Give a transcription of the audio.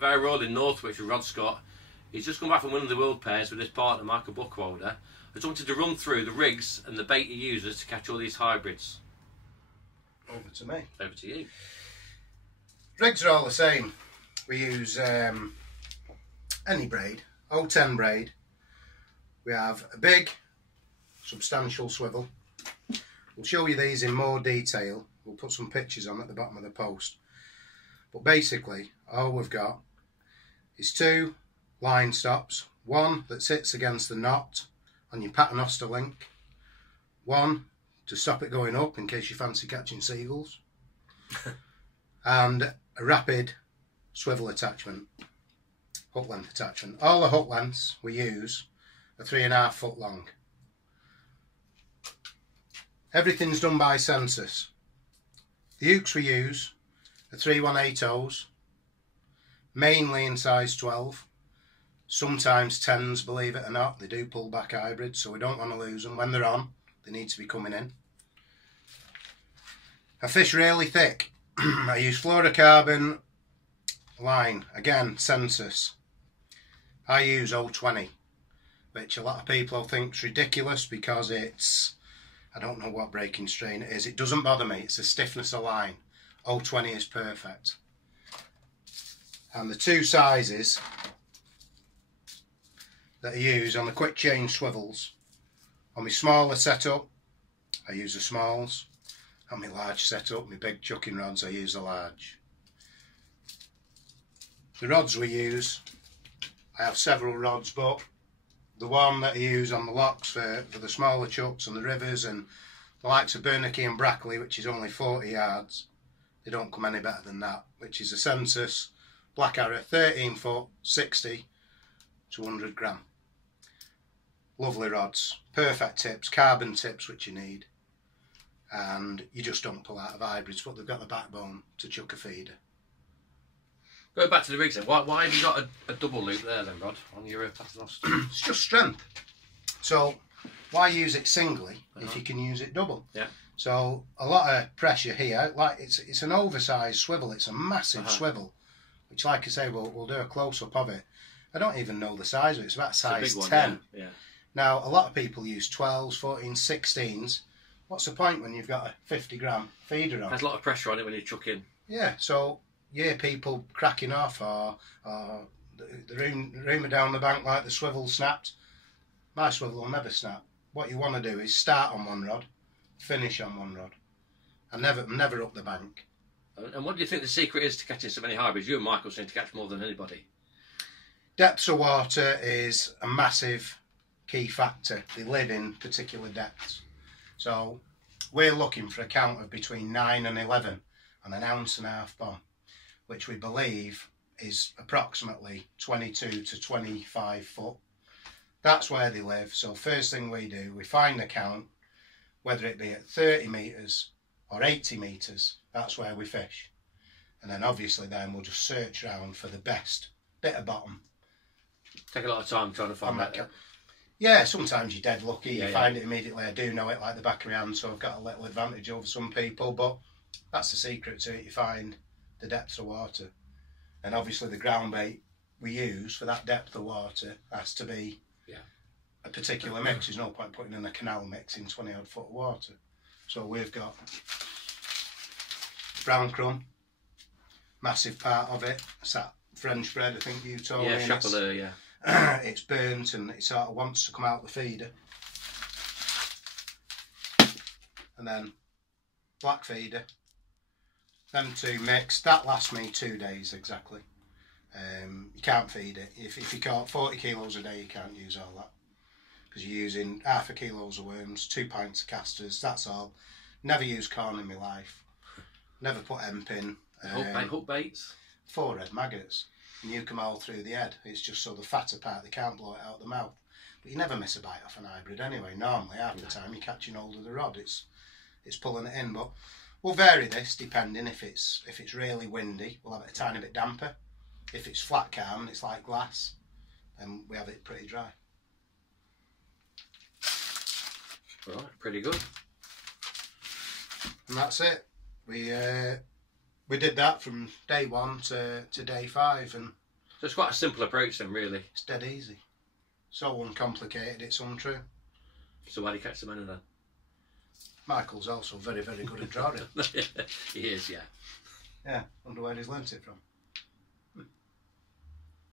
Vale Road in Northwich with Rod Scott. He's just come back from winning the World Pairs with his partner Michael Buckwalder. I just wanted to run through the rigs and the bait he uses to catch all these hybrids. Over to me. Over to you. Rigs are all the same. We use any braid, 010 braid. We have a big, substantial swivel. We'll show you these in more detail. We'll put some pictures on at the bottom of the post. But basically, all we've got is 2 line stops. One that sits against the knot on your paternoster link. One to stop it going up in case you fancy catching seagulls. And a rapid swivel attachment, hook length attachment. All the hook lengths we use are 3.5 foot long. Everything's done by Sensus. The hooks we use are 3180s, mainly in size 12. Sometimes 10s, believe it or not. They do pull back hybrids, so we don't want to lose them. When they're on, they need to be coming in. I fish really thick. I use fluorocarbon line, again Sensus. I use 020, which a lot of people think is ridiculous because it's, I don't know what breaking strain it is. It doesn't bother me, it's the stiffness of line. 020 is perfect. And the 2 sizes that I use on the quick change swivels, on my smaller setup I use the smalls. On my large setup, my big chucking rods, I use the large. The rods we use, I have several rods, but the one that I use on the locks for the smaller chucks and the rivers and the likes of Bernicky and Brackley, which is only 40 yards, they don't come any better than that, which is a Sensus Black Arrow 13 foot, 60 to 100 gram. Lovely rods, perfect tips, carbon tips which you need. And you just don't pull out of hybrids, but they've got the backbone to chuck a feeder. Going back to the rigs then, why have you got a double loop there then, Rod, on your paternoster? It's just strength. So why use it singly if you can use it double? Yeah. So a lot of pressure here, like it's an oversized swivel, it's a massive swivel, which like I say, we'll do a close-up of it. I don't even know the size of it, it's about size 10. Yeah. Now a lot of people use 12s, 14s, 16s. What's the point when you've got a 50 gram feeder on? There's a lot of pressure on it when you chuck in. Yeah, so you hear people cracking off or the rumour down the bank like the swivel snapped. My swivel will never snap. What you want to do is start on one rod, finish on one rod. And never up the bank. And what do you think the secret is to catching so many hybrids? You and Michael seem to catch more than anybody. Depths of water is a massive key factor. They live in particular depths. So we're looking for a count of between 9 and 11 on an 1.5 ounce bomb, which we believe is approximately 22 to 25 foot. That's where they live. So first thing we do, we find the count, whether it be at 30 metres or 80 metres, that's where we fish. And then obviously then we'll just search around for the best bit of bottom. Take a lot of time trying to find that. Yeah, sometimes you're dead lucky, you find it immediately. I do know it like the back of my hand, so I've got a little advantage over some people, but that's the secret to it. You find the depth of water. And obviously the ground bait we use for that depth of water has to be a particular mix. There's no point putting in a canal mix in 20 odd foot of water. So we've got brown crumb, massive part of it. It's that French bread, I think you told me. Yeah, Chapeleur, yeah. It's burnt and it sort of wants to come out the feeder. And then black feeder. Them two mixed. That lasts me 2 days exactly. You can't feed it. If you caught 40 kilos a day, you can't use all that. Because you're using half a kilos of worms, 2 pints of casters, that's all. Never used corn in my life. Never put hemp in. Hook baits? 4 red maggots. Nuke them all through the head. It's just so the fatter part, they can't blow it out the mouth. But you never miss a bite off an hybrid anyway. Normally, half the time you're catching hold of the rod. It's pulling it in. But we'll vary this depending. If it's really windy, we'll have it a tiny bit damper. If it's flat calm and it's like glass, then we have it pretty dry. Right, pretty good. And that's it. We did that from day 1 to day 5, and So it's quite a simple approach then, really. It's dead easy. So uncomplicated, it's untrue. So why do you catch the men then? Michael's also very, very good at drawing. He is, yeah. Yeah, wonder where he's learnt it from.